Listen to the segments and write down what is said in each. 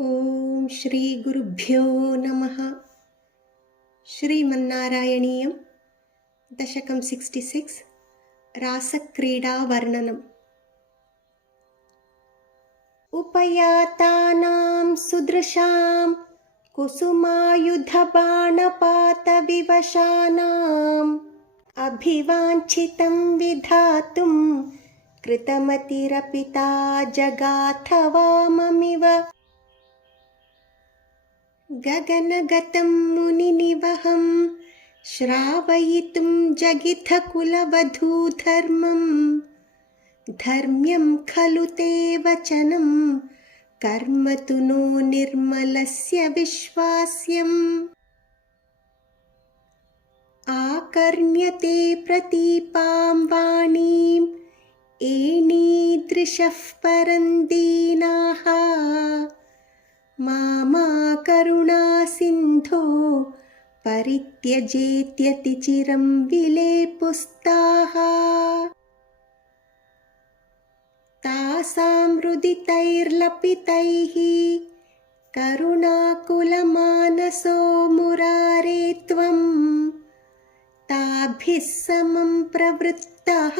ఓం శ్రీ గురుభ్యో నమః. శ్రీమన్నారాయణీయం దశకం 66 రాసక్రీడా వర్ణనం. ఉపయాతానాం సుదృశాం కుసుమాయుధబాణపాతవివశానాం అభివాంఛితం విధాతుం కృతమతిరపితా జగాథవామమివ. గగనగతం మునినివహం శ్రావయితుం జగితకులవధూధర్మం ధర్మ్యం ఖలు తే వచనం కర్మ తు నో నిర్మలస్య విశ్వాస్యం. ఆకర్ణ్యతే ప్రతీపాం వాణీం ఏణీదృశః పరందీనాః మామా కరుణా సింధో పరిత్యజేత్యతి చిరం విలేపుస్తాః. తాసాం రుదితైర్లపితైః కరుణాకులమానసో మురారే త్వం తాభిః సమం ప్రవృత్తః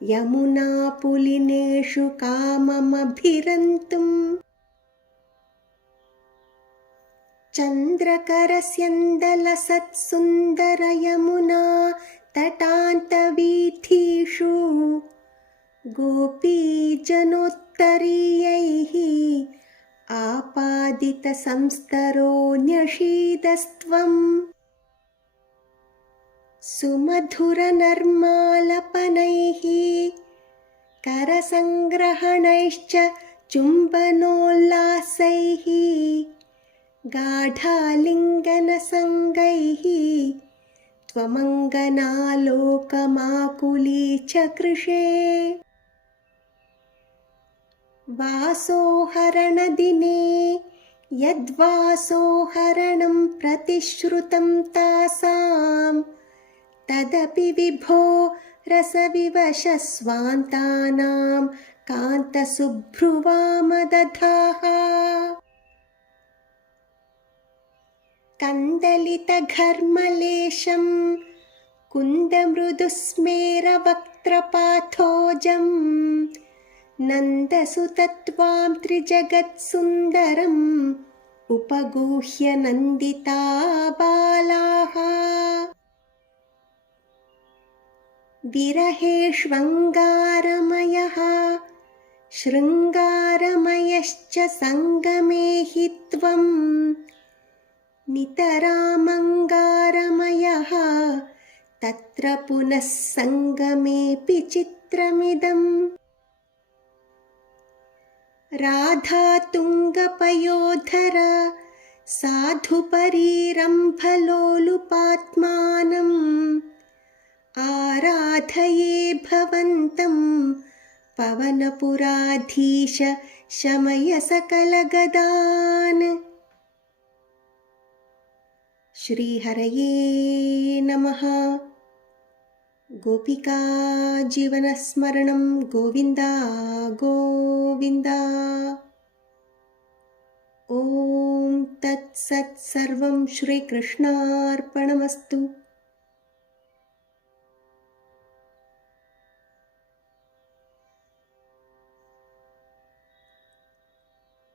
యమునాపులినేషు కామమభిరంతుం. చంద్రకరస్యందలసత్సుందరయమునా తటాంతవీథీషు గోపీజనోత్తరీయైః ఆపాదితసంస్తరోన్యషీదస్త్వం. సుమధురనర్మాలపనైః కరసంగ్రహణైశ్చ చుంబనోల్లాసైః గాఢాలింగనసంగైః త్వమంగనాలోకమాకులీ చ కృషే. వాసోహరణదినే యద్వాసోహరణం ప్రతిశ్రుతం తాసాం తదపి విభో రసవివశస్వాంతానాం కాంతశుభ్రువామదధాః. కందలితఘర్మలేశం కుందమృదుస్మేరవక్త్రపాథోజం నందసుతత్వాం త్రిజగత్సుందరం ఉపగూహ్య నందితా బాలాః. విరహేష్వంగారమయః శృంగారమయశ్చ సంగమే हि त्वं నితరామంగారమయః తత్ర పునః సంగమేపి చిత్రమిదం. రాధాతుంగపయోధర సాధుపరీరంభలోలుపాత్మానం ఆరాధయే భవంతం పవనపురాధీశ శమయ సకలగదాన్. శ్రీహరయే నమః. గోపికా జీవనస్మరణం గోవింద గోవింద. ఓం తత్సత్. సర్వం శ్రీకృష్ణార్పణమస్తు.